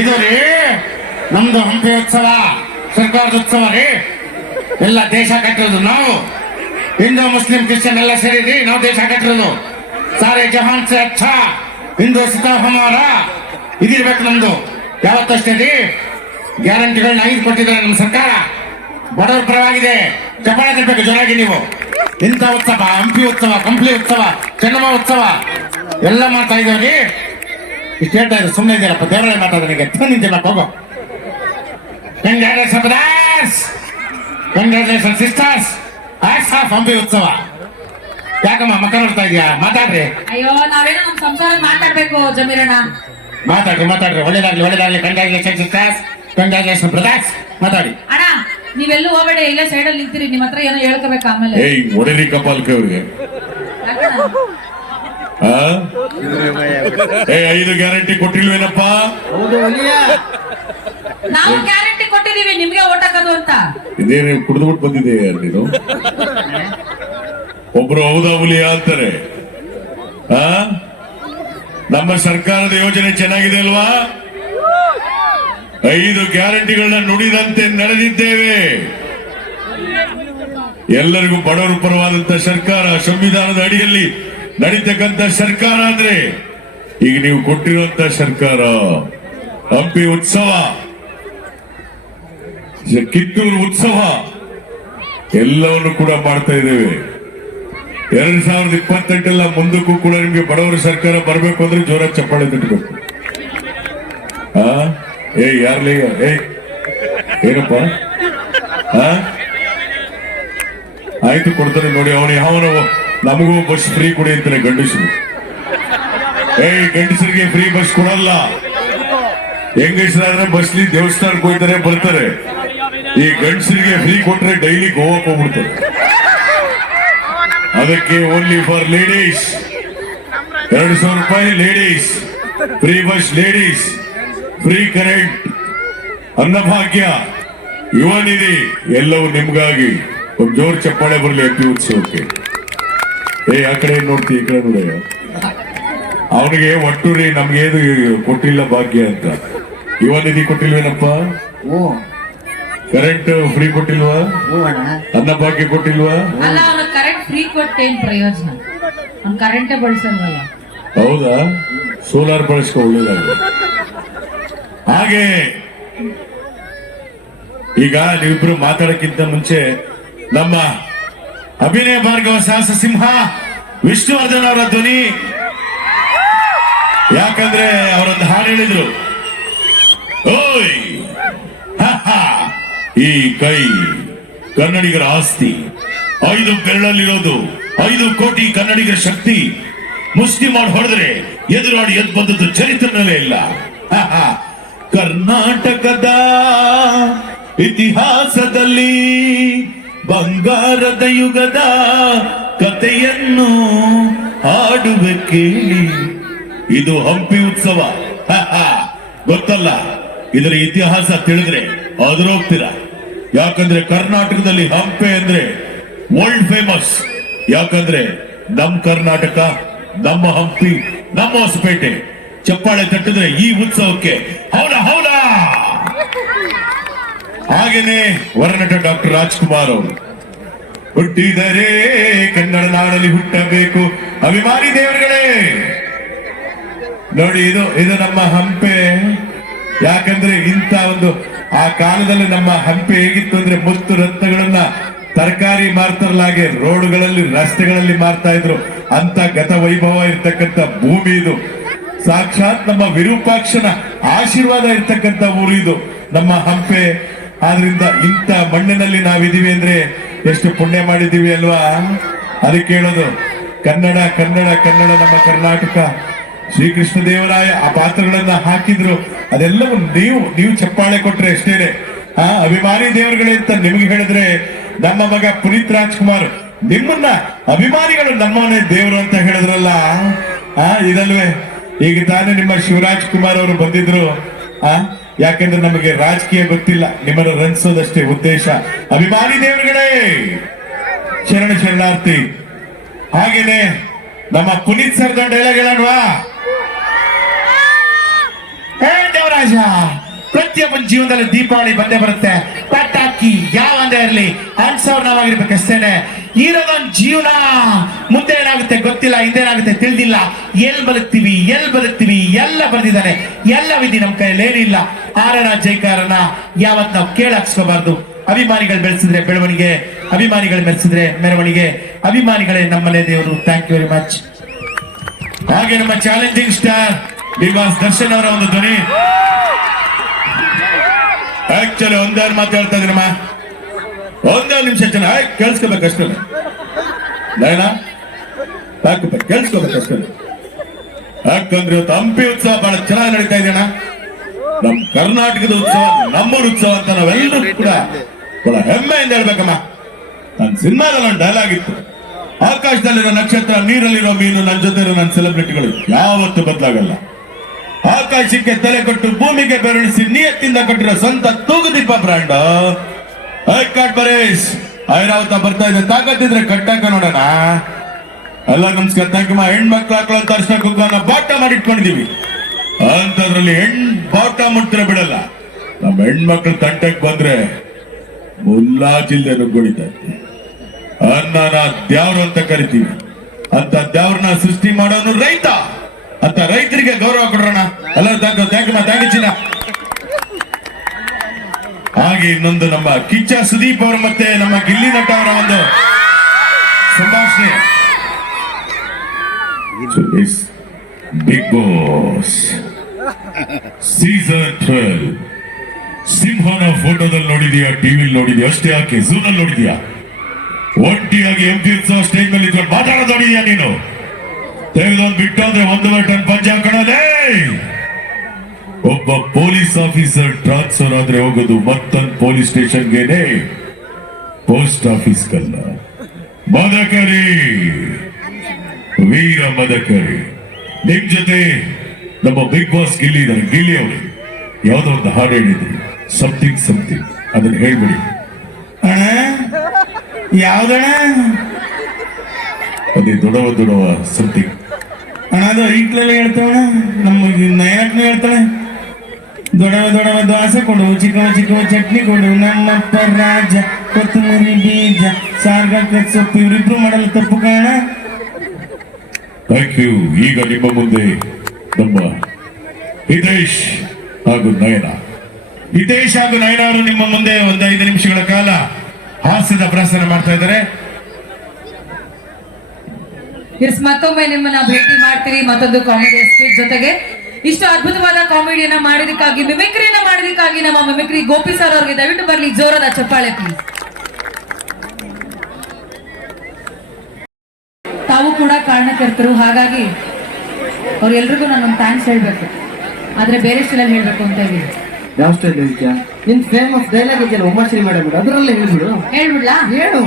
ಇದು ರೀ ನಮ್ದು ಹಂಪಿ ಉತ್ಸವ, ಸರ್ಕಾರದ ಉತ್ಸವ ರೀ. ಎಲ್ಲ ದೇಶ ಕಟ್ಟಿರೋದು ನಾವು, ಹಿಂದೂ ಮುಸ್ಲಿಂ ಕ್ರಿಶ್ಚಿಯನ್ ಎಲ್ಲ ಸೇರಿದ್ರಿ ನಾವು ದೇಶ ಕಟ್ಟಿರೋದು. ಸಾರೆ ಜಹಾನ್ ಸೆ ಅಚ್ಚಾ ಹಿಂದೂಸ್ತಾ ಹಮಾರ ಇದಿರ್ಬೇಕು ನಮ್ದು. ಯಾವತ್ತಷ್ಟೇ ರೀ ಗ್ಯಾರಂಟಿಗಳನ್ನ 5 ಕೊಟ್ಟಿದ್ದಾರೆ ನಮ್ಮ ಸರ್ಕಾರ, ಬಡವರ ಪರವಾಗಿದೆ. ಚಪ್ಪಾಳೆ ತರಬೇಕು ಜೋರಾಗಿ ನೀವು. ಇಂಥ ಉತ್ಸವ, ಹಂಪಿ ಉತ್ಸವ, ಕಂಪ್ಲಿ ಉತ್ಸವ, ಚೆನ್ನಮ್ಮ ಉತ್ಸವ ಎಲ್ಲ ಮಾಡ್ತಾ ಇದ್ದೇವ್ರಿ. ಇಷ್ಟು ಹೇಳ್ತಾ ಇದ್ರು, ಸುಮ್ಮನೆ ಇದೆಯಲ್ಲಪ್ಪ, ದೇವರೇ ಮಾತಾಡೋನಿಗೆ ನಿಂತಿಲ್ಲ ಹೋಗೋ. Congratulation brothers, congratulation sisters, hats off Hampi ಉತ್ಸವ. ಯಾಕಮ್ಮ ಮಕ್ಕ ನೋಡ್ತಾ ಇದೀಯಾ? ಮಾತಾಡ್ರಿ. ಅಯ್ಯೋ ನಾವೇನೋ ನಮ್ ಸಂಸಾರ ಮಾತಾಡ್ಬೇಕು ಜಮೀರಣ್ಣ. ಮಾತಾಡ್ರಿ ಒಳ್ಳೇದಾಗ್ಲಿ. Congratulation sisters, congratulation brothers. ಮಾತಾಡಿ. ಅಣ್ಣ ನೀವೆಲ್ಲೂ ಹೋಗಬೇಡಿ, ಇಲ್ಲೇ ಸೈಡ್ ಅಲ್ಲಿ ನಿಂತಿರಿ. ನಿಮ್ಮ ಹತ್ರ ಏನೋ ಹೇಳ್ಕೋಬೇಕು ಆಮೇಲೆ. ಒಡರಿ ಕಪಾಲ್ಕೆ ಅವ್ರಿಗೆ 5 ಗ್ಯಾರಂಟಿ ಕೊಟ್ಟಿಲ್ವೇನಪ್ಪ? ನಾವು ಗ್ಯಾರಂಟಿ ಕೊಟ್ಟಿದೀವಿ ನಿಮ್ಗೆ ಓಟ್ ಹಾಕೋದು ಅಂತ. ಇದೇ ನೀವು ಕುಡಿದ್ಬಿಟ್ಟು ಬಂದಿದೆ ನೀನು. ಒಬ್ರು ಹೌದಾ ಹುಲಿಯ ಅಂತಾರೆ. ನಮ್ಮ ಸರ್ಕಾರದ ಯೋಜನೆ ಚೆನ್ನಾಗಿದೆ ಅಲ್ವಾ? 5 ಗ್ಯಾರಂಟಿಗಳನ್ನ ನುಡಿದಂತೆ ನಡೆದಿದ್ದೇವೆ. ಎಲ್ಲರಿಗೂ ಬಡವರ ಪರವಾದಂತ ಸರ್ಕಾರ, ಸಂವಿಧಾನದ ಅಡಿಯಲ್ಲಿ ನಡೀತಕ್ಕಂಥ ಸರ್ಕಾರ ಅಂದ್ರೆ ಈಗ ನೀವು ಕೊಟ್ಟಿರುವಂತ ಸರ್ಕಾರ. ಹಂಪಿ ಉತ್ಸವ, ಕಿತ್ತೂರು ಉತ್ಸವ ಎಲ್ಲವನ್ನು ಕೂಡ ಮಾಡ್ತಾ ಇದ್ದೇವೆ. 2028 ಮುಂದಕ್ಕೂ ಕೂಡ ನಿಮ್ಗೆ ಬಡವರ ಸರ್ಕಾರ ಬರಬೇಕು ಅಂದ್ರೆ ಜೋರ ಚಪ್ಪಾಳೆ ತಟ್ಟಬೇಕು. ಯಾರ್ಲಿ ಏನಪ್ಪ? ಆಯ್ತು ಕೊಡ್ತಾರೆ ನೋಡಿ. ಅವನು ನಮಗೂ ಬಸ್ ಫ್ರೀ ಕೊಡಿ ಅಂತಾನೆ ಗಂಡಸರು. ಗಂಡಸರಿಗೆ ಫ್ರೀ ಬಸ್ ಕೊಡಲ್ಲ. ಹೆಂಗಸರಾದ್ರೆ ಬಸ್ಲಿ ದೇವಸ್ಥಾನಕ್ಕೆ ಹೋಗ್ತಾರೆ ಬರ್ತಾರೆ. ಈ ಗಂಡಸರಿಗೆ ಫ್ರೀ ಕೊಟ್ರೆ ಡೈಲಿ ಗೋವಾಕ್ ಹೋಗ್ಬಿಡ್ತಾರೆ. ಅದಕ್ಕೆ ಓನ್ಲಿ ಫಾರ್ ಲೇಡೀಸ್ 200 ರೂಪಾಯಿ ladies free bus, ladies free current, Annabhagya, Yuva Nidhi ಎಲ್ಲವೂ ನಿಮ್ಗಾಗಿ. ಒಂದು ಜೋರ್ ಚಪ್ಪಾಳೆ ಬರಲಿ ಹಂಪಿ ಉತ್ಸವಕ್ಕೆ. ಆ ಕಡೆ ನೋಡ್ತಿ, ಈ ಕಡೆ ನೋಡ. ಅವನಿಗೆ ಒಟ್ಟು ರೀ ನಮ್ಗೇನು ಕೊಟ್ಟಿಲ್ಲ ಭಾಗ್ಯ ಅಂತ. ಯುವ ನಿಧಿ ಕೊಟ್ಟಿಲ್ವೇನಪ್ಪ? ಕರೆಂಟ್ ಫ್ರೀ ಕೊಟ್ಟಿಲ್ವಾ? ಅನ್ನಭಾಗ್ಯ ಕೊಟ್ಟಿಲ್ವಾ? ಅಲ್ಲ, ಅವನು ಕರೆಂಟ್ ಫ್ರೀ ಕೊಟ್ಟೇನ್ ಪ್ರಯೋಜನ? ಅವ್ನು ಕರೆಂಟೇ ಬಳಸಲ್ವಲ್ಲ. ಹೌದಾ? ಸೋಲಾರ್ ಬಳಸ್ಕೊ, ಒಳ್ಳೇದಾಗ. ಹಾಗೆ ಈಗ ನೀವಿಬ್ರು ಮಾತಾಡಕ್ಕಿಂತ ಮುಂಚೆ ನಮ್ಮ ಅಭಿನಯ ಭಾರ್ಗವ ಸಾಹಸ ಸಿಂಹ ವಿಷ್ಣುವರ್ಧನ್ ಅವರ ಧ್ವನಿ. ಯಾಕಂದ್ರೆ ಅವರೊಂದು ಹಾಡು ಹೇಳಿದ್ರು, ಓಯ್ ಈ ಕೈ ಕನ್ನಡಿಗರ ಆಸ್ತಿ, 5 ಬೆರಳಲ್ಲಿರೋದು 5 ಕೋಟಿ ಕನ್ನಡಿಗರ ಶಕ್ತಿ. ಮುಷ್ಟಿ ಮಾಡಿ ಹೊಡೆದ್ರೆ ಎದುರಾಡಿ ಎದ್ದು ಬಂದದ್ದು ಚರಿತ್ರನಲ್ಲೇ ಇಲ್ಲ. ಕರ್ನಾಟಕದ ಇತಿಹಾಸದಲ್ಲಿ ಬಂಗಾರದ ಯುಗದ ಕಥೆಯನ್ನು ಹಾಡುವೆ ಕೇಳಿ. ಇದು ಹಂಪಿ ಉತ್ಸವ. ಗೊತ್ತಲ್ಲ? ಇದರ ಇತಿಹಾಸ ತಿಳಿದ್ರೆ ಹೋಗ್ತೀರಾ. ಯಾಕಂದ್ರೆ ಕರ್ನಾಟಕದಲ್ಲಿ ಹಂಪೆ ಅಂದ್ರೆ ವರ್ಲ್ಡ್ ಫೇಮಸ್. ಯಾಕಂದ್ರೆ ನಮ್ ಕರ್ನಾಟಕ, ನಮ್ಮ ಹಂಪಿ, ನಮ್ಮ ಹೊಸಪೇಟೆ. ಚಪ್ಪಾಳೆ ತಟ್ಟಿದ್ರೆ ಈ ಉತ್ಸವಕ್ಕೆ ಹೌಲ ಹೌಲ. ಹಾಗೇನೆ ವರನಟ ಡಾಕ್ಟರ್ ರಾಜ್ಕುಮಾರ್ ಅವರು, ಹುಟ್ಟಿದರೆ ಕನ್ನಡ ನಾಡಲ್ಲಿ ಹುಟ್ಟಬೇಕು ಅಭಿಮಾನಿ ದೇವರುಗಳೇ. ನೋಡಿ, ಇದು ನಮ್ಮ ಹಂಪೆ. ಯಾಕಂದ್ರೆ ಇಂಥ ಒಂದು ಆ ಕಾಲದಲ್ಲಿ ನಮ್ಮ ಹಂಪೆ ಹೇಗಿತ್ತು ಅಂದ್ರೆ ಮುತ್ತು ರತ್ನಗಳನ್ನ ತರಕಾರಿ ಮಾರ್ತಾರಲ್ಲ, ಹಾಗೆ ರೋಡ್ಗಳಲ್ಲಿ ರಸ್ತೆಗಳಲ್ಲಿ ಮಾರ್ತಾ ಇದ್ರು. ಅಂತ ಗತ ವೈಭವ ಇರ್ತಕ್ಕಂಥ ಭೂಮಿ ಇದು. ಸಾಕ್ಷಾತ್ ನಮ್ಮ ವಿರೂಪಾಕ್ಷನ ಆಶೀರ್ವಾದ ಇರ್ತಕ್ಕಂಥ ಊರು ಇದು ನಮ್ಮ ಹಂಪೆ. ಆದ್ರಿಂದ ಇಂಥ ಮಣ್ಣಿನಲ್ಲಿ ನಾವಿದೀವಿ ಅಂದ್ರೆ ಎಷ್ಟು ಪುಣ್ಯ ಮಾಡಿದೀವಿ ಅಲ್ವಾ? ಅದಕ್ಕೆ ಹೇಳೋದು, ಕನ್ನಡ ಕನ್ನಡ ಕನ್ನಡ ನಮ್ಮ ಕರ್ನಾಟಕ. ಶ್ರೀಕೃಷ್ಣ ದೇವರಾಯ ಆ ಪಾತ್ರಗಳನ್ನ ಹಾಕಿದ್ರು. ಅದೆಲ್ಲವೂ ನೀವು ಚಪ್ಪಾಳೆ ಕೊಟ್ರೆ ಅಷ್ಟೇನೆ. ಅಭಿಮಾನಿ ದೇವರುಗಳೇ ಅಂತ ನಿಮ್ಗೆ ಹೇಳಿದ್ರೆ, ನಮ್ಮ ಮಗ ಪುನೀತ್ ರಾಜ್ಕುಮಾರ್ ನಿಮ್ಮನ್ನ ಅಭಿಮಾನಿಗಳು ನಮ್ಮನೆ ದೇವರು ಅಂತ ಹೇಳಿದ್ರಲ್ಲ, ಇದಲ್ವೇ? ಈಗ ತಾನೇ ನಿಮ್ಮ ಶಿವರಾಜ್ ಕುಮಾರ್ ಅವರು ಬಂದಿದ್ರು. ಯಾಕಂದ್ರೆ ನಮಗೆ ರಾಜಕೀಯ ಗೊತ್ತಿಲ್ಲ, ನಿಮ್ಮನ್ನು ರಂಜಿಸೋದಷ್ಟೇ ಉದ್ದೇಶ. ಅಭಿಮಾನಿ ದೇವರುಗಳೇ ಶರಣಾರ್ಥಿ. ಹಾಗೇನೆ ನಮ್ಮ ಪುನೀತ್ ಸರ್ ಡೈಲಾಗ್ ಹೇಳೋಣವಾ? ರಾಜ. ಪ್ರತಿಯೊಬ್ಬನ ಜೀವನದಲ್ಲಿ ದೀಪಾವಳಿ ಬಂದೇ ಬರುತ್ತೆ. ಪಟಾಕಿ ಯಾವಂದೇ ಇರಲಿ ಅನ್ಸೋರ್ ನಾವಾಗಿರ್ಬೇಕಷ್ಟೇನೆ. ಇರೋದೊಂದು ಜೀವನ, ಮುಂದೆ ಏನಾಗುತ್ತೆ ಗೊತ್ತಿಲ್ಲ, ಹಿಂದೇನಾಗುತ್ತೆ ತಿಳಿದಿಲ್ಲ. ಎಲ್ಲಿ ಬದುಕ್ತೀವಿ ಎಲ್ಲ ಬರೆದಿದ್ದಾನೆ. ಎಲ್ಲ ವಿಧಿ ನಮ್ಮ ಕೈಯಲ್ಲಿ ಏನಿಲ್ಲ. ಆರನ ಜೈಕಾರನ ಯಾವತ್ ನಾವು ಕೇಳಾಕ್ಸ್ಕೋಬಾರ್ದು. ಅಭಿಮಾನಿಗಳು ಬೆಳೆಸಿದ್ರೆ ಬೆಳವಣಿಗೆ, ಅಭಿಮಾನಿಗಳು ಮೆರೆಸಿದ್ರೆ ಮೆರವಣಿಗೆ. ಅಭಿಮಾನಿಗಳೇ ನಮ್ಮಲ್ಲೇ ದೇವರು. Thank you very much. ಹಾಗೆ ನಮ್ಮ challenging star Bigg Boss Darshan ಅವರ ಒಂದು ಧ್ವನಿ. ಆಕ್ಚುಲಿ ಒಂದೆರಡು ಮಾತು ಹೇಳ್ತಾ ಇದ್ದೀನಮ್ಮ, ಒಂದೆರಡು ನಿಮಿಷ ಜನ ಕೇಳಿಸ್ಕೋಬೇಕಷ್ಟೇ. ನಯನ ಕೇಳಿಸ್ಕೋಬೇಕಷ್ಟೇ. ಯಾಕಂದ್ರೆ ಇವತ್ತು ಹಂಪಿ ಉತ್ಸವ ಬಹಳ ಚೆನ್ನಾಗಿ ನಡೀತಾ ಇದೆಯಣ್ಣ. ನಮ್ ಕರ್ನಾಟಕದ ಉತ್ಸವ, ನಮ್ಮೂರ ಉತ್ಸವ ಅಂತ ನಾವೆಲ್ಲರೂ ಕೂಡ ಬಹಳ ಹೆಮ್ಮೆಯಿಂದ ಹೇಳ್ಬೇಕಮ್ಮ. ನನ್ನ ಸಿನಿಮಾದಲ್ಲಿ ಒಂದು ಡೈಲಾಗ್ ಇತ್ತು, ಆಕಾಶದಲ್ಲಿರೋ ನಕ್ಷತ್ರ, ನೀರಲ್ಲಿರೋ ಮೀನು, ನನ್ನ ಜೊತೆ ಇರೋ ನನ್ನ ಸೆಲೆಬ್ರಿಟಿಗಳು ಯಾವತ್ತೂ ಬದಲಾಗಲ್ಲ. ಆಕಾಶಕ್ಕೆ ತಲೆ ಕೊಟ್ಟು ಭೂಮಿಗೆ ಬೆರಳಿಸಿ ನಿಯತ್ತಿಂದ ಕೊಟ್ಟಿರೋ ಸ್ವಂತ ತೂಗುದೀಪ ಬ್ರ್ಯಾಂಡ್ ಐಕಾಟ್ ಪರೇಶ್ ಐರಾವತ ಬರ್ತಾ ಇದೆ. ತಾಕತ್ತಿದ್ರೆ ಕಟ್ಟಾಕ ನೋಡೋಣ. ಎಲ್ಲ ನಮಸ್ಕಾರ. Thank you. ಹೆಣ್ಮಕ್ಳು ಹಾಕೊಳ್ಳೋ ಅರ್ಶನ ಕುಂಕುಮನ ಬಾಟ ಮಾಡಿಟ್ಕೊಂಡಿದೀವಿ. ಅಂತದ್ರಲ್ಲಿ ಬಾಟ ಮುಟ್ರೆ ಬಿಡಲ್ಲ. ನಮ್ಮ ಹೆಣ್ಮಕ್ಳು ತಂಟಕ್ಕೆ ಬಂದ್ರೆ ಮುಲ್ಲಾಜಿಲ್ದೆ ನುಗ್ಗುಳಿತಾರೆ. ಅನ್ನನ ದ್ಯಾವ್ರು ಅಂತ ಕರಿತೀವಿ. ಅಂತ ದ್ಯಾವ್ರನ್ನ ಸೃಷ್ಟಿ ಮಾಡೋನು ರೈತ. ಅಂತ ರೈತರಿಗೆ ಗೌರವ ಕೊಡೋಣ. ಎಲ್ಲ ಥ್ಯಾಂಕ್ ಯು ಚಿನ್ನ. ಹಾಗೆ ಇನ್ನೊಂದು ನಮ್ಮ ಕಿಚ್ಚ ಸುದೀಪ್ ಅವರು ಮತ್ತೆ ನಮ್ಮ ಗಿಲ್ಲಿ ನಟ ಅವರ ಒಂದು ಸಂಭಾಷಣೆ. ಬಿಗ್ ಬಾಸ್ ಸೀಸನ್ 12 ಸಿಂಹನ ಫೋಟೋದಲ್ಲಿ ನೋಡಿದ್ಯಾ, ಟಿವಿಲಿ ನೋಡಿದ್ಯಾ ಅಷ್ಟೇ, ಯಾಕೆ ಝೂನಲ್ಲಿ ನೋಡಿದ್ಯಾ? ಒಂಟಿಯಾಗಿ ಎಂಪಿ ಉತ್ಸವ ಸ್ಟೇಜ್ ಮೇಲೆ ಇದ್ಕೊಂಡು ಮಾತಾಡೋದು ನೋಡಿದ್ಯಾ ನೀನು? ತೆಗೆದೊಂದು ಬಿಟ್ಟು ಅಂದ್ರೆ 1 ಟನ್ ಪಂಚ ಹಾಕೋಣದೇ. ಒಬ್ಬ ಪೊಲೀಸ್ ಆಫೀಸರ್ ಟ್ರಾನ್ಸ್ಫರ್ ಆದ್ರೆ ಹೋಗೋದು ಮತ್ತೊಂದು ಪೊಲೀಸ್ ಸ್ಟೇಷನ್ಗೆನೆ, ಪೋಸ್ಟ್ ಆಫೀಸ್ಗಲ್ಲ. ಮದಕರಿ, ವೀರ ಮದಕರಿ. ನಿಮ್ ಜೊತೆ ನಮ್ಮ ಬಿಗ್ ಬಾಸ್ ಗಿಲ್ಲಿ ಇದ್ದಾರೆ. ಗಿಲ್ಲಿ ಅವರು ಯಾವ್ದೋ ಒಂದು ಹಾಡು ಹೇಳಿದ್ರು, ಸಮಥಿಂಗ್ ಅದನ್ನ ಹೇಳ್ಬಿಡಿ ಅಣ್ಣ. ಯಾವ್ದಣ್ಣ? ಅದೇ ದೊಡವ ಸಮಥಿಂಗ್ ಅಣ್ಣ. ಅದು ಈಗ್ಲೆಲ್ಲ ಹೇಳ್ತಾವಣ, ನಮಗೆ ನಯನಕ್ಕೂ ಹೇಳ್ತಾಳೆ. ದೊಡವ ದೋಸೆ ಕೊಡು, ಚಿಕ್ಕವ ಚಟ್ನಿ ಕೊಡು, ನಮ್ಮಪ್ಪ ರಾಜ, ಕೊತ್ತಂಬರಿ ಬೀಜ, ಸಾರ್ಗ ಸೊಪ್ಪು. ಇವರಿಬ್ರು ಮಾಡಲು ತಪ್ಪು ಕಾಣ. Thank you. ಈಗ ನಿಮ್ಮ ಮುಂದೆ ನಮ್ಮ ಹಿತೇಶ್ ಹಾಗೂ ನಯನ ಅವರು ನಿಮ್ಮ ಮುಂದೆ ಒಂದು 5 ನಿಮಿಷಗಳ ಕಾಲ ಹಾಸ್ಯದ ಪ್ರದರ್ಶನ ಮಾಡ್ತಾ ಇದ್ದಾರೆ. ಮತ್ತೊಮ್ಮೆ ನಿಮ್ಮನ್ನ ಭೇಟಿ ಮಾಡ್ತೀರಿ ಮತ್ತೊಂದು ಕಾಮಿಡಿ ಸ್ಕಿಟ್ ಜೊತೆಗೆ. ಇಷ್ಟು ಅದ್ಭುತವಾದ ಕಾಮಿಡಿಯನ್ನ ಮಾಡಿದಕ್ಕಾಗಿ, ಮಿಮಿಕ್ರಿಯನ್ನ ಮಾಡಿದಕ್ಕಾಗಿ ನಮ್ಮ ಮಿಮಿಕ್ರಿ ಗೋಪಿ ಸರ್ ಅವರಿಗೆ ದಯವಿಟ್ಟು ಬರ್ಲಿ ಜೋರಾದ ಚಪ್ಪಾಳೆ ಪ್ಲೀಸ್. ತಾವು ಕೂಡ ಕಾರಣಕರ್ತರು, ಹಾಗಾಗಿ ಅವ್ರೆಲ್ರಿಗೂ ನಾನೊಂದು ಥ್ಯಾಂಕ್ಸ್ ಹೇಳ್ಬೇಕು. ಆದ್ರೆ ಬೇರೆ ಸ್ಟೈಲಲ್ಲಿ ಹೇಳ್ಬೇಕು ಅಂತ ಇದ್ದೀನಿ. ಯಾವ ಸ್ಟೈಲ್ ಹೇಳ್ತೀಯ? ನಿನ್ ಫೇಮಸ್ ಡೈಲಾಗ್ ಇದೆಯಲ್ಲ ಉಮಾಶ್ರೀ ಮೇಡಮ್, ಅದರಲ್ಲೇ ಹೇಳ್ಬಿಡ್ಲಾ? ಹೇಳು.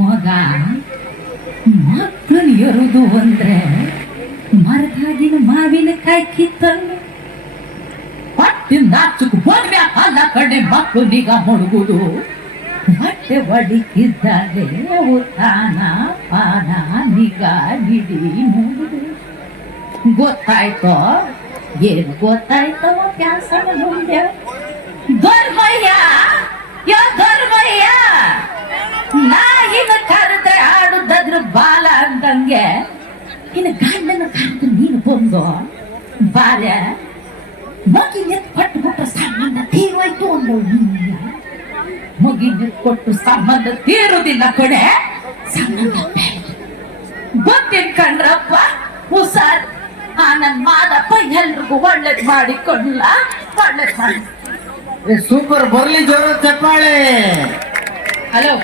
ಮಗ ಮಕ್ಕಳು ಎರುದು ಅಂದ್ರೆ ಮರದಾಗಿನ ಮಾವಿನಕಾಯಿ ಕಿತ್ತಲ್ಲ, ಹೊಟ್ಟಿಂದ ಚುಕ್ ಬಂದ್ಮ್ಯಾ ಅಲ್ಲ ಕಡೆ ಮಕ್ಕಳು ನಿಗಾ ಮಡಗುದು, ಹೊಟ್ಟೆ ಒಡಿಕಿದ್ದಾರೆ ಉತ್ತಾನ ಪಾನ ನಿಗಾ ನಿಡಿ ನೋಡುದು. ಗೊತ್ತಾಯ್ತೋ? ಏನು ಗೊತ್ತಾಯ್ತೋ? ಕ್ಯಾನ್ಸರ್ ಮುಂದೆ ಧರ್ಮಯ್ಯ ನಾ ಇನ್ನು ಕರೆದ್ರೆ ಆಡುದಾದ್ರ ಬಾಲ ಅಂದಂಗೆ, ಇನ್ನು ಗಂಡನ ಕರೆದು ನೀನು ಬಂದು ಬಾಲ ಮಗಿನ ಕೊಟ್ಟು ಸಂಬಂಧ ತೀರೋಯ್ತು ಅಂದ. ಮಗಿನ ಕೊಟ್ಟು ಸಂಬಂಧ ತೀರುವುದಿಲ್ಲ ಕೊಡೆ, ಸಂಬಂಧ ಗೊತ್ತೇನ್ ಕಂಡ್ರಪ್ಪ. ಹುಷಾರ್. ನನ್ ಮಾದಪ್ಪ ಎಲ್ರಿಗೂ ಒಳ್ಳೇದ್ ಮಾಡಿಕೊಳ್ಳ, ಒಳ್ಳೇದ್ ಮಾಡಿ. ಸೂಪರ್, ಬರ್ಲಿ ಜೋರ ಚಪ್ಪಾಳೆ. ಹಲೋ,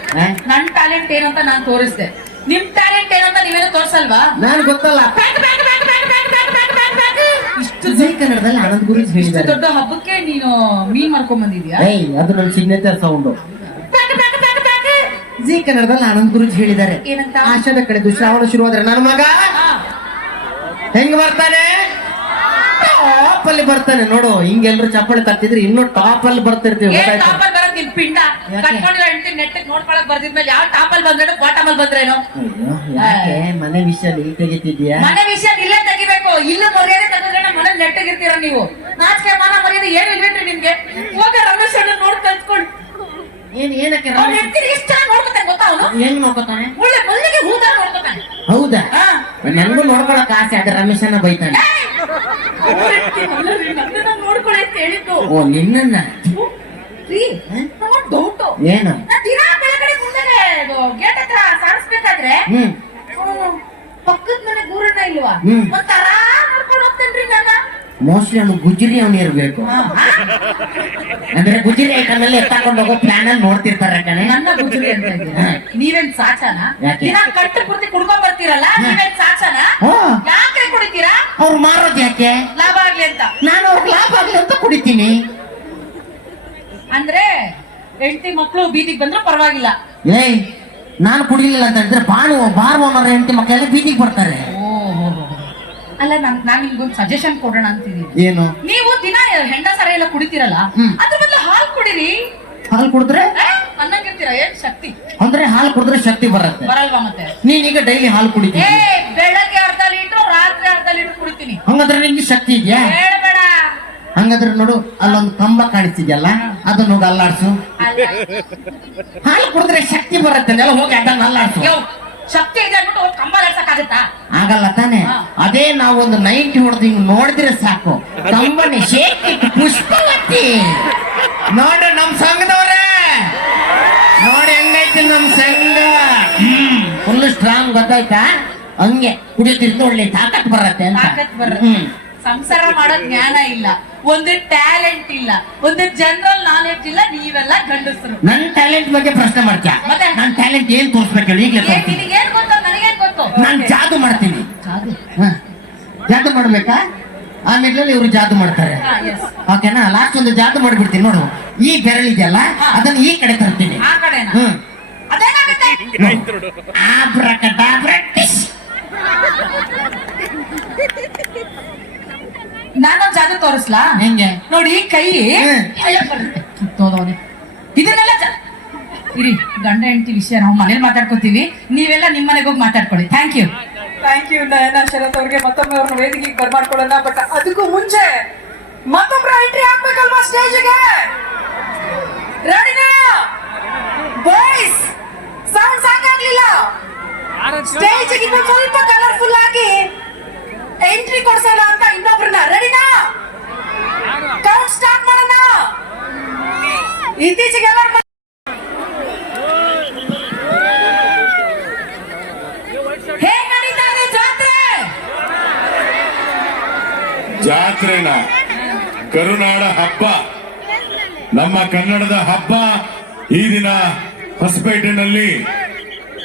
ನನ್ ಟ್ಯಾಲೆಂಟ್ ಏನಂತ ನಾನ್ ತೋರಿಸ್ದೆ, ನಿಮ್ ಟ್ಯಾಲೆಂಟ್ ಏನಂತ ನೀವೇನೋ ತೋರ್ಸಲ್ವಾ? ನಾನು ಗೊತ್ತಲ್ಲ. ಇಷ್ಟು ಜೈ ಕನ್ನಡದಲ್ಲಿ ಆನಂದ್ ಗುರು ಹೇಳಿದ್ದಾರೆ. ದೊಡ್ಡ ಹಬ್ಬಕ್ಕೆ ನೀನು ಮೀನ್ ಮಾಡ್ಕೊಂಡ್ ಬಂದಿದ್ಯಾ? ಅದು ನನ್ನ ಸಿಗ್ನೇಚರ್ ಸೌಂಡ್. ಜಿ ಕನ್ನಡದಲ್ಲಿ ಆನಂದ್ ಗುರುಜಿ ಹೇಳಿದ್ದಾರೆ, ಏನಂತ? ಆಷಾಢ ಕಳೆದು ಶ್ರಾವಣ ಶುರುವಾದ್ರೆ ನನ್ನ ಮಗ ಹೆಂಗ್ ಬರ್ತಾನೆ? ಟಾಪ್ ಅಲ್ಲಿ ಬರ್ತಾನೆ ನೋಡು. ಹಿಂಗೆಲ್ರು ಚಪ್ಪಾಳೆ ತರ್ತಿದ್ರೆ ಇನ್ನೂ ಟಾಪ್ ಅಲ್ಲಿ ಬರ್ತಿರ್ತೀವಿ. ಪಿಂಡ ಕಟ್ಕೊಂಡಿರೋ ಹೆಂಡತಿ ನೆಟ್ಟಿಗೆ ನೋಡ್ಕೊಳಕ್ ಬರ್ದಿದ್ಮೇಲೆ ಯಾವ ಟಾಪಲ್ ಬಂದ್ರೇನು ಬಾಟಮ್ ಅಲ್ಲಿ ಬಂದ್ರೇನು? ಯಾಕೆ ಮನೆ ವಿಷಯ ತೆಗಿತಿದ್ಯಾ? ಮನೆ ವಿಷಯ ಇಲ್ಲೇ ತೆಗಿಬೇಕು. ಇಲ್ಲ ಮರ್ಯಾದೆ ತೆಗೆದ್ರೆ ಮನೆ ನೆಟ್ಟಗಿರ್ತೀರ ನೀವು. ನಾಚಿಕೆ ಮಾನ ಮರ್ಯಾದೆ ಏನು ಇಲ್ವೇನ್ರಿ ನಿಮ್ಗೆ? ಹೋಗ ರಮೇಶ್ ಅಣ್ಣ ನೋಡ್ ಕಲ್ತ್ಕೊಳ್ಳಿ. ಏನಕ್ಕೆ ಅವ್ನ ಹೆಂಡ್ತಿನ ಎಷ್ಟು ಚೆನ್ನಾಗಿ ನೋಡ್ಕೊತಾನೆ ಗೊತ್ತಾ ಅವನು? ಹೆಂಗ್ ನೋಡ್ಕೊತಾನೆ? ಒಳ್ಳೆ ಮಲ್ಲಿಗೆ ಹೂದ ನೋಡ್ಕೊತಾನೆ. ಹೌದಾ? ಹಾ. ನನ್ಗೂ ನೋಡ್ಕೊಳಕ್ ಆಸೆ ಆದ್ರೆ ರಮೇಶನ್ನ ಬೈತಾನೆ. ನನ್ನನ್ನ ನೋಡ್ಕೊಳ್ಳಿ ಅಂತ ಹೇಳಿದ್ದು. ಓ ನಿನ್ನ ಡೌಟು ಏನು? ದಿನ ಬೆಳಗಡೆ ಮುಂದೆನೆ ಗೇಟ್ ಹತ್ರ ಸಾರಿಸ್ಬೇಕಾದ್ರೆ ಪಕ್ಕದ ಮನೆ ಗೂರಣ್ಣ ಇಲ್ವಾ ಒಂಥರ ನೋಡ್ಕೊಂಡು ಹೋಗ್ತೇನ್ರಿ ನನ್ನ. ಮೋಸ್ಟ್ಲಿ ಅವ್ನು ಗುಜರಿ ಅವನು ಇರ್ಬೇಕು. ಅಂದ್ರೆ ಗುಜರಿ ಐಟಮ್ ಅಲ್ಲಿ ಎತ್ತಾಕೊಂಡು ಹೋಗೋ ಪ್ಲಾನ್ ಅಲ್ಲಿ ನೋಡ್ತಿರ್ತಾರೆ ಕಣೆ. ನನ್ನ ಗುಜರಿ ಅಂತ ಇದ್ದೀರಾ? ನೀವೇನ್ ಸಾಚನ? ಯಾಕೆ? ದಿನ ಕಟ್ಟು ಪೂರ್ತಿ ಕುಡ್ಕೊಂಡ್ ಬರ್ತೀರಲ್ಲ, ನೀವೇನ್ ಸಾಚನ? ಯಾಕೆ ಕುಡಿತೀರಾ? ಅವ್ರು ಮಾರೋದು ಯಾಕೆ? ಲಾಭ ಆಗ್ಲಿ ಅಂತ. ನಾನು ಅವ್ರಿಗೆ ಲಾಭ ಆಗ್ಲಿ ಅಂತ ಕುಡಿತೀನಿ. ಅಂದ್ರೆ ಹೆಂಡತಿ ಮಕ್ಕಳು ಬೀದಿಗೆ ಬಂದ್ರು ಪರವಾಗಿಲ್ಲ. ಏಯ್ ನಾನು ಕುಡಿಲಿಲ್ಲ ಅಂತ ಹೇಳಿದ್ರೆ ಬಾರ್ ಓನರ್ ಹೆಂಡತಿ ಮಕ್ಕಳೆಲ್ಲ ಬೀದಿಗೆ ಬರ್ತಾರೆ. ಅಲ್ಲ ನಾನ್ ನಿಮ್ಗೊಂದು ಸಜೆಷನ್ ಕೊಡೋಣ ಅಂತಿದೀನಿ. ಏನು? ನೀವು ದಿನ ಹೆಂಡ ಸರ ಎಲ್ಲ ಕುಡಿತೀರಲ್ಲ, ಅದ್ರ ಬದಲು ಹಾಲು ಕುಡಿರಿ. ಹಾಲು ಕುಡಿದ್ರೆ ಅನ್ನಂಗಿರ್ತೀರ ಏನ್ ಶಕ್ತಿ? ಅಂದ್ರೆ ಹಾಲು ಕುಡಿದ್ರೆ ಶಕ್ತಿ ಬರುತ್ತೆ. ಬರಲ್ವಾ ಮತ್ತೆ? ನೀನೀಗ ಡೈಲಿ ಹಾಲು ಕುಡಿತೀನಿ. ಬೆಳಗ್ಗೆ ಅರ್ಧ ಲೀಟ್ರು, ರಾತ್ರಿ ಅರ್ಧ ಲೀಟ್ರ್ ಕುಡಿತೀನಿ. ಹಂಗಂದ್ರೆ ನಿಂಗೆ ಶಕ್ತಿ ಇದೆಯಾ? ಬೇಡ. ಹಂಗಂದ್ರೆ ನೋಡು ಅಲ್ಲೊಂದು ಕಂಬ ಕಾಣಿಸ್ತಿದ್ಯಲ್ಲ, ಅದನ್ನ ಹೋಗಿ ಅಲ್ಲಾಡ್ಸು. ಹಾಲು ಕುಡಿದ್ರೆ ಶಕ್ತಿ ಬರುತ್ತೆ. ಎಲ್ಲ ಹೋಗಿ ಅದನ್ನ ಅಲ್ಲಾಡ್ಸು. ಶಕ್ತಿ ಇದೆ ಅಂದ್ಬಿಟ್ಟು ಹೋಗಿ ಕಂಬ ಆಗುತ್ತಾ? ಆಗಲ್ಲ ತಾನೆ. ಅದೇ ನಾವು ಒಂದು 90 ಹೊಡೆದು ಹಿಂಗ್ ನೋಡಿದ್ರೆ ಸಾಕು, ಕಂಬನಿ ಶೇಕ್ ಪುಷ್ಪವತಿ. ನೋಡ್ರಿ ನಮ್ ಸಂಘದವ್ರೆ, ನೋಡಿ ಹೆಂಗೈತಿ ನಮ್ ಸಂಘ. ಫುಲ್ ಸ್ಟ್ರಾಂಗ್ ಗೊತ್ತಾಯ್ತಾ? ಹಂಗೆ ಕುಡಿತಿರ್ತು ಒಳ್ಳೆ ತಾಕತ್ ಬರತ್ತೆ ಅಂತ. ತಾಕತ್ ಬರುತ್ತೆ. ಸಂಸಾರ ಮಾಡೋ ಜ್ಞಾನ ಇಲ್ಲ, ಒಂದು ಟ್ಯಾಲೆಂಟ್ ಇಲ್ಲ, ಒಂದು ಜನರಲ್ ನಾಲೆಡ್ಜ್ ಇಲ್ಲ. ನೀವೆಲ್ಲ ಗಂಡಸರು. ನನ್ ಟ್ಯಾಲೆಂಟ್ ಬಗ್ಗೆ ಪ್ರಶ್ನೆ ಮಾಡ್ತೀಯ? ಮತ್ತೆ ನನ್ ಟ್ಯಾಲೆಂಟ್ ಏನ್ ತೋರಿಸ್ಬೇಕು ಹೇಳಿ? ಈಗಲೇ ತೋರಿಸ್ತೀನಿ. ನಿನಗೇನ್ ಗೊತ್ತೋ ನನಗೇನ್ ಗೊತ್ತು? ನಾನ್ ಜಾದು ಮಾಡ್ತೀನಿ. ಜಾದು ಮಾಡ್ಬೇಕಾ? ಆಮೇಲೆ ಇವ್ರು ಜಾದು ಮಾಡ್ತಾರೆ. ಓಕೆನಾ? ಲಾಸ್ಟ್ ಒಂದು ಜಾದು ಮಾಡ್ಬಿಡ್ತೀನಿ ನೋಡು. ಈ ಬೆರಳಿದೆಯಲ್ಲ ಅದನ್ನ ಈ ಕಡೆ ತರ್ತೀನಿ. ಆ ಕಡೆನಾ? ಅದೇನಾಗುತ್ತೆ? ಆಬ್ರಕಡಾಬ್ರಟಿಸ್. ನಾನೊಂದ್ ಜಾದು ತೋರಿಸ್ಲಾ? ಹೆಂಗೆ? ನೋಡಿ ಕೈ ಕಿತ್ತೋದವ್ರೆ. ಇದನ್ನೆಲ್ಲ ಇರಿ, ಗಂಡ ಹೆಂಡತಿ ವಿಷಯ ನಾವು ಮನೇಲಿ ಮಾತಾಡ್ಕೊತೀವಿ, ನೀವೆಲ್ಲ ನಿಮ್ ಮನೆಗೆ ಹೋಗಿ ಮಾತಾಡ್ಕೊಳ್ಳಿ. ಥ್ಯಾಂಕ್ ಯು ನಯನ ಶರತ್ ಅವ್ರಿಗೆ ಮತ್ತೊಮ್ಮೆ ಅವ್ರನ್ನ ವೇದಿಕೆಗೆ ಬರ್ಮಾಡ್ಕೊಳ್ಳೋಣ. ಬಟ್ ಅದಕ್ಕೂ ಮುಂಚೆ ಮತ್ತೊಬ್ರು ಎಂಟ್ರಿ ಆಗ್ಬೇಕಲ್ವಾ ಸ್ಟೇಜ್ಗೆ? ರೆಡಿನಾ ಬಾಯ್ಸ್? ಸೌಂಡ್ ಸಾಕಾಗ್ಲಿಲ್ಲ. ಸ್ಟೇಜ್ಗೆ ಇನ್ನೊಂದು ಸ್ವಲ್ಪ ಕಲರ್ಫುಲ್ ಆಗಿ ಎಂಟ್ರಿ ಕೊಡ್ಸೋಣ ಅಂತ ಇನ್ನೊಬ್ರನ್ನ. ರೆಡಿನಾ? ಕೌಂಟ್ ಸ್ಟಾರ್ಟ್ ಮಾಡೋಣ. ಇತ್ತೀಚೆಗೆ ಹೇಗ್ ನಡೀತಾ ಇದೆ ಜಾತ್ರೆ? ಜಾತ್ರೆನ ಕರುನಾಡ ಹಬ್ಬ, ನಮ್ಮ ಕನ್ನಡದ ಹಬ್ಬ. ಈ ದಿನ ಹೊಸಪೇಟೆನಲ್ಲಿ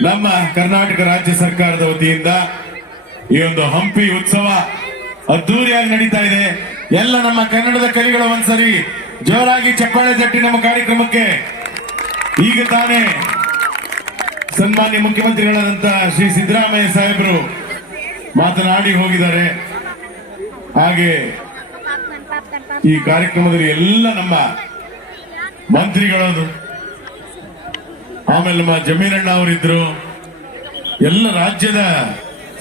ನಮ್ಮ ಕರ್ನಾಟಕ ರಾಜ್ಯ ಸರ್ಕಾರದ ವತಿಯಿಂದ ಈ ಒಂದು ಹಂಪಿ ಉತ್ಸವ ಅದ್ದೂರಿಯಾಗಿ ನಡೀತಾ ಇದೆ. ಎಲ್ಲ ನಮ್ಮ ಕನ್ನಡದ ಕವಿಗಳು ಒಂದ್ಸರಿ ಜೋರಾಗಿ ಚಪ್ಪಾಳೆ ತಟ್ಟಿ ನಮ್ಮ ಕಾರ್ಯಕ್ರಮಕ್ಕೆ. ಈಗ ತಾನೇ ಸನ್ಮಾನ್ಯ ಮುಖ್ಯಮಂತ್ರಿಗಳಾದಂತ ಶ್ರೀ ಸಿದ್ದರಾಮಯ್ಯ ಸಾಹೇಬರು ಮಾತನಾಡಿ ಹೋಗಿದ್ದಾರೆ. ಹಾಗೆ ಈ ಕಾರ್ಯಕ್ರಮದಲ್ಲಿ ಎಲ್ಲ ನಮ್ಮ ಮಂತ್ರಿಗಳು, ಆಮೇಲೆ ನಮ್ಮ ಜಮೀರಣ್ಣ ಅವರಿದ್ರು, ಎಲ್ಲ ರಾಜ್ಯದ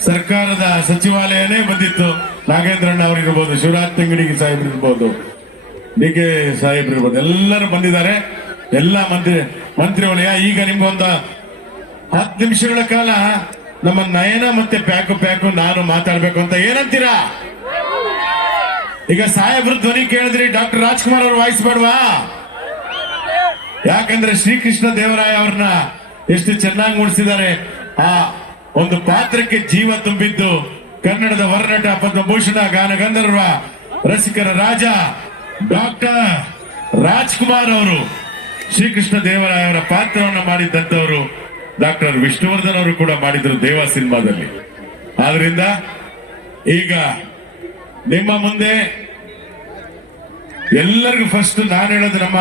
ಸರ್ಕಾರದ ಸಚಿವಾಲಯನೇ ಬಂದಿತ್ತು. ನಾಗೇಂದ್ರಣ್ಣ ಅವರಿರ್ಬೋದು, ಶಿವರಾಜ್ ತಂಗಡಿಗೆ ಸಾಹೇಬ್ರು ಇರ್ಬೋದು, ಡಿ ಕೆ ಸಾಹೇಬ್ರು ಇರ್ಬೋದು, ಎಲ್ಲರೂ ಬಂದಿದ್ದಾರೆ. ಎಲ್ಲ ಮಂತ್ರಿ ವಲಯ. ಈಗ ನಿಮ್ಗೊಂದು 10 ನಿಮಿಷಗಳ ಕಾಲ ನಮ್ಮ ನಯನ ಮತ್ತೆ ಪ್ಯಾಕು ನಾನು ಮಾತಾಡ್ಬೇಕು ಅಂತ ಏನಂತೀರಾ? ಈಗ ಸಾಹೇಬ್ರ ಧ್ವನಿ ಕೇಳಿದ್ರಿ, ಡಾಕ್ಟರ್ ರಾಜ್ಕುಮಾರ್ ಅವ್ರ ವಾಯ್ಸ್ ಬೇಡವಾ? ಯಾಕಂದ್ರೆ ಶ್ರೀಕೃಷ್ಣ ದೇವರಾಯ ಅವ್ರನ್ನ ಎಷ್ಟು ಚೆನ್ನಾಗಿ ಮೂಡಿಸಿದ್ದಾರೆ. ಆ ಒಂದು ಪಾತ್ರಕ್ಕೆ ಜೀವ ತುಂಬಿದ್ದು ಕನ್ನಡದ ವರ್ನಟ, ಪದ್ಮಭೂಷಣ, ಗಾನಗಂಧರ್ವ, ರಸಿಕರ ರಾಜ ಡಾಕ್ಟರ್ ರಾಜ್ಕುಮಾರ್ ಅವರು. ಶ್ರೀಕೃಷ್ಣ ದೇವರಾಯ ಅವರ ಪಾತ್ರವನ್ನು ಮಾಡಿದ್ದಂತವರು ಡಾಕ್ಟರ್ ವಿಷ್ಣುವರ್ಧನ್ ಅವರು ಕೂಡ ಮಾಡಿದ್ರು ದೇವ ಸಿನಿಮಾದಲ್ಲಿ. ಆದ್ರಿಂದ ಈಗ ನಿಮ್ಮ ಮುಂದೆ ಎಲ್ಲರಿಗೂ ಫಸ್ಟ್ ನಾನು ಹೇಳೋದು, ನಮ್ಮ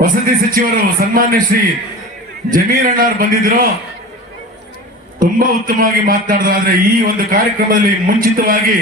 ವಸತಿ ಸಚಿವರು ಸನ್ಮಾನ್ಯ ಶ್ರೀ ಜಮೀರಣ್ಣ ಅವರು ಬಂದಿದ್ರು, ತುಂಬಾ ಉತ್ತಮವಾಗಿ ಮಾತನಾಡಿದ್ರು. ಆದ್ರೆ ಈ ಒಂದು ಕಾರ್ಯಕ್ರಮದಲ್ಲಿ ಮುಂಚಿತವಾಗಿ